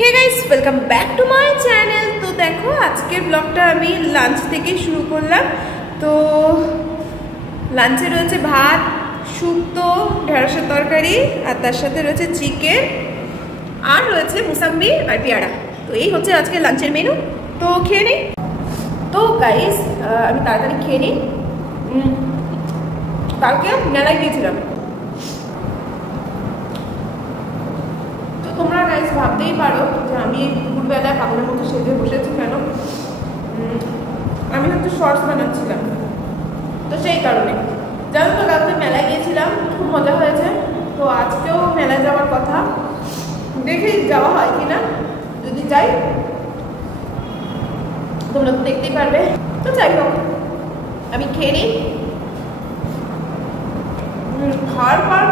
Hey guys welcome back to my channel. तो देखो আজকের ব্লগটা আমি লাঞ্চ থেকে শুরু করলাম। তো লাঞ্চে রয়েছে ভাত, শুক্তো, ঢেঁড়সের তরকারি আর তার সাথে রয়েছে চিকেন আর রয়েছে মুসাম্বি আর পেয়ারা। তো এই হচ্ছে আজকে লাঞ্চের মেনু। তো খেয়ে নিই। তো গাইস আমি তাড়াতাড়ি খেয়ে নিই। কালকে মেলায় গিয়েছিলাম। তোমরা গাইস ভাবতেই পারো যে আমি দুপুরবেলা পাগলের মতো সেজে বসেছি কেন। আমি হচ্ছে শর্টস বানাচ্ছিলাম, তো সেই কারণে। জানো তো কালকে মেলায় গিয়েছিলাম, খুব মজা হয়েছে। তো আজকেও মেলায় যাওয়ার কথা, দেখি যাওয়া হয় কিনা। যদি যাই তোমরা তো দেখতেই পারবে। তো যাই হোক আমি খেয়ে নিই। খাওয়ার পর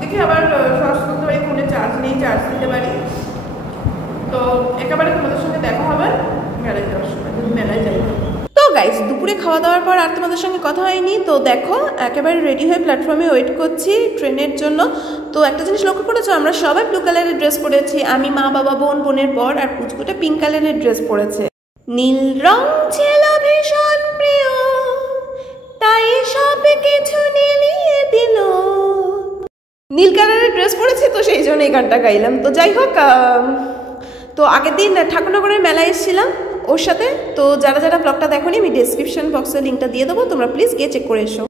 দেখি আবার শর্টস করতে পারি, ফোনে চার্জ নেই, চার্জ দিতে পারি। তো একেবারে তোমাদের সঙ্গে দেখা হবে মেলায় যাওয়ার সময়, যদি মেলায় যাই। তো গাইস দুপুরে খাওয়া দাওয়ার পর আর তোমাদের সঙ্গে কথা হয়নি। তো দেখো একেবারে রেডি হয়ে প্ল্যাটফর্মে ওয়েট করছি ট্রেনের জন্য। তো একটা জিনিস লক্ষ্য করেছো, আমরা সবাই ব্লু কালারের ড্রেস পরেছি। আমি, মা, বাবা, বোন, বোনের বর আর পুচকুটা পিঙ্ক কালারের ড্রেস পরেছে। নীল রং ছিল ভীষণ প্রিয়, তাই সব কিছু নিয়ে দিল। নীল কালারের ড্রেস পরেছি, তো সেই জন্য এই গানটা গাইলাম। তো যাই হোক, তো আগের দিন ঠাকুরনগরের মেলায় এসেছিলাম ওর সাথে। তো যারা যারা ব্লগটা দেখোনি আমি ডেসক্রিপশন বক্সে লিঙ্কটা দিয়ে দেবো, তোমরা প্লিজ গিয়ে চেক করে এসো।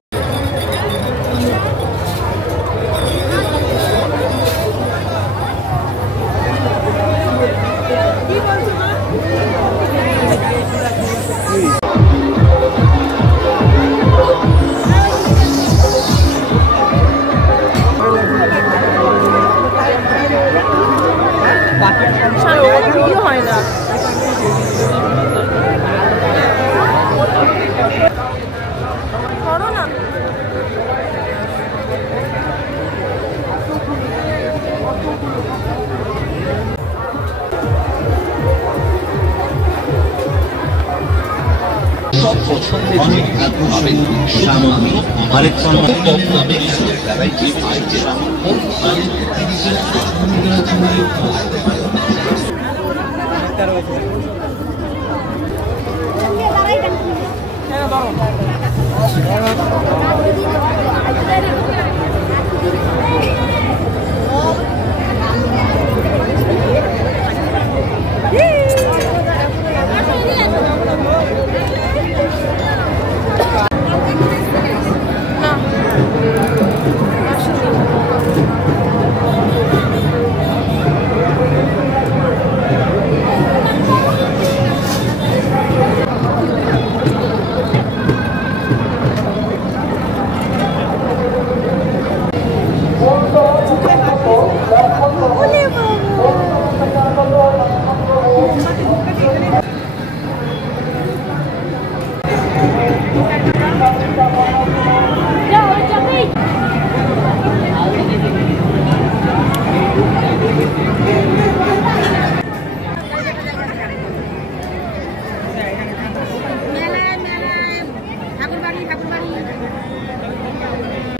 অনেক আকর্ষণীয় সামগ্রী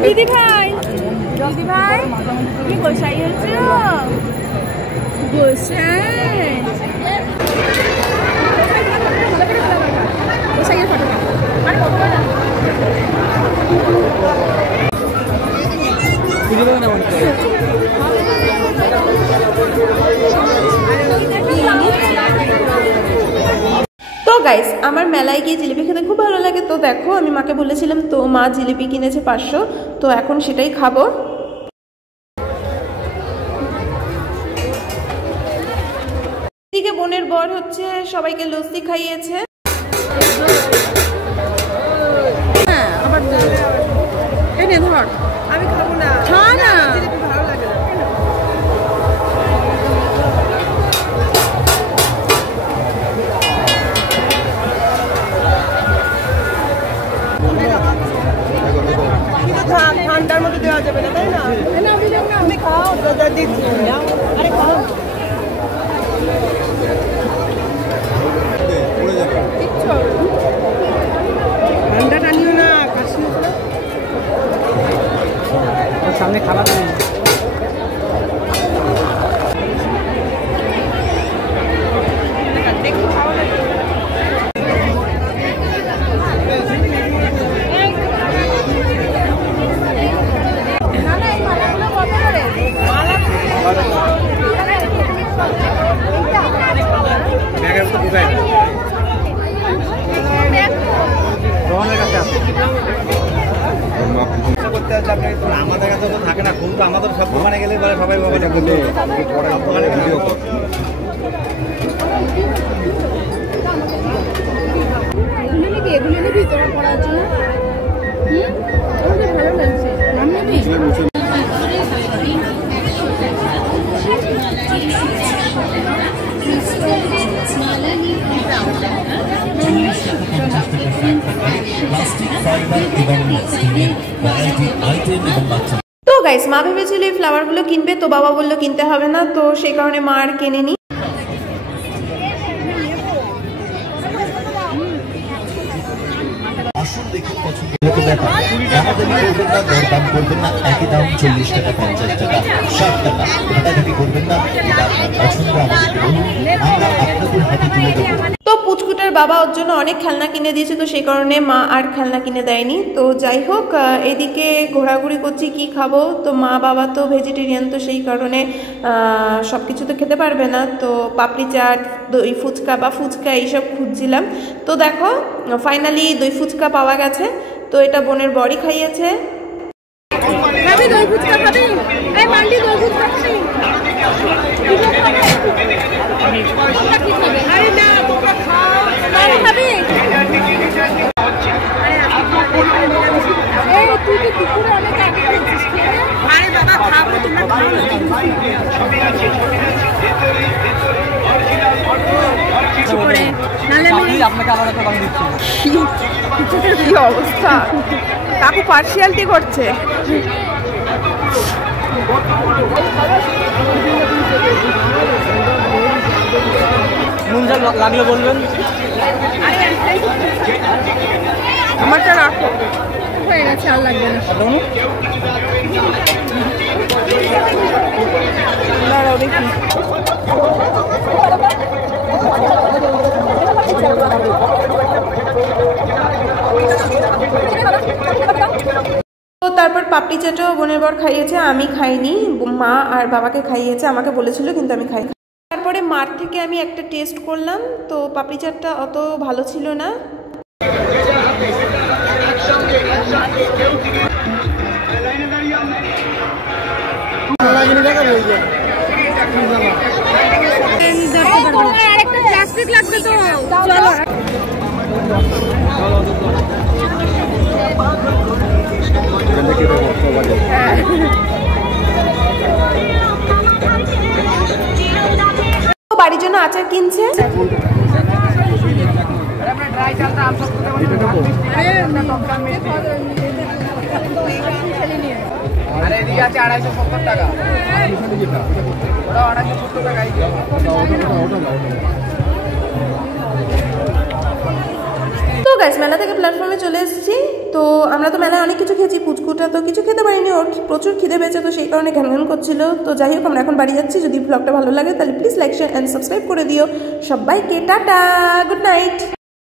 দিদি ভাই, দিদি ভাই কি গোসাই হচ্ছে? গোসাই গোসাইয়ের ফটো তো গাইস আমার মেলায় গিয়ে জিলিপি খেতে খুব ভালো লাগে। তো দেখো আমি মাকে বলেছিলাম, তো মা জিলিপি কিনেছে 500। তো এখন সেটাই খাবো। এদিকে বোনের বর হচ্ছে সবাইকে লস্যি খাইয়েছে। হ্যাঁ আবার এনে ধর, আমি খাবো না। খা না, জিলিপি ভালো লাগে না। ঠান্ডার মধ্যে দেওয়া যাবে না, তাই না? আমি খাও, আরে খাও। প্লাস্টিক, ফাইবার এবং স্টিলের ভ্যারাইটি আইটেম এবং বাচ্চা। তো গাইস, মা ভেবেছিল এই ফ্লাওয়ারগুলো কিনবে, তো বাবা বললো কিনতে হবে না, তো সেই কারণে মা আর কেনেনি। আসুন দেখুন পছন্দ হতে ব্যাপার, দামাদামি করবেন না, দরদাম করবেন না, একই দাম 40 টাকা, 50 টাকা, 60 টাকা, ঘাটাঘাটি করবেন না। এটা আপনার পছন্দ, আমাদেরকে বলুন, আমরা আপনাদের হাতে তুলে দেবো। তো পুচকুটার বাবা ওর জন্য অনেক খেলনা কিনে দিয়েছে, তো সেই কারণে মা আর খেলনা কিনে দেয়নি। তো যাই হোক, এদিকে ঘোরাঘুরি করছি কি খাবো, তো মা বাবা তো ভেজিটেরিয়ান, তো সেই কারণে সব কিছু তো খেতে পারবে না। তো পাপড়ি চাট, দই ফুচকা বা ফুচকা এইসব খুঁজছিলাম। তো দেখো ফাইনালি দই ফুচকা পাওয়া গেছে। তো এটা বোনের বড়ি খাইয়েছে। দই ফুচকা খাবি? এই মান্ডি দই ফুচকা খাবি? আরে না, তোমরা খাও। আরে খাবি? এই তুই কি দুপুরে অনেক আগে খেয়েছিস? আরে বাবা খাবো, তোমরা খাও না। কি অবস্থা, কাকু পার্সিয়ালিটি করছে। লাগলে বলবেন, আমারটা রাখো, হয়ে গেছে, আর লাগবে না। দাঁড়াও দেখি। তো তারপর পাপড়ি চাটও বোনের বর খাইয়েছে, আমি খাইনি, মা আর বাবাকে খাইয়েছে, আমাকে বলেছিল কিন্তু আমি খাইনি। তারপরে মার থেকে আমি একটা টেস্ট করলাম, তো পাপড়ি চাটটা অত ভালো ছিল না। আরেকটা প্লাস্টিক লাগবে তো, চলো। বাড়ির জন্য আচার কিনছে। তো গাইস, মেলা থেকে প্ল্যাটফর্মে চলে এসেছি। তো আমরা তো মেলায় অনেক কিছু খেয়েছি, পুচকুটা তো কিছু খেতে পারিনি, ওর প্রচুর খিদে পেয়েছে, তো সেই কারণে ঘ্যান ঘ্যান করছিল। তো যাই হোক, আমরা এখন বাড়ি যাচ্ছি। যদি ব্লগটা ভালো লাগে তাহলে please like, share and subscribe করে দিও। সবাইকে টাটা, গুড নাইট।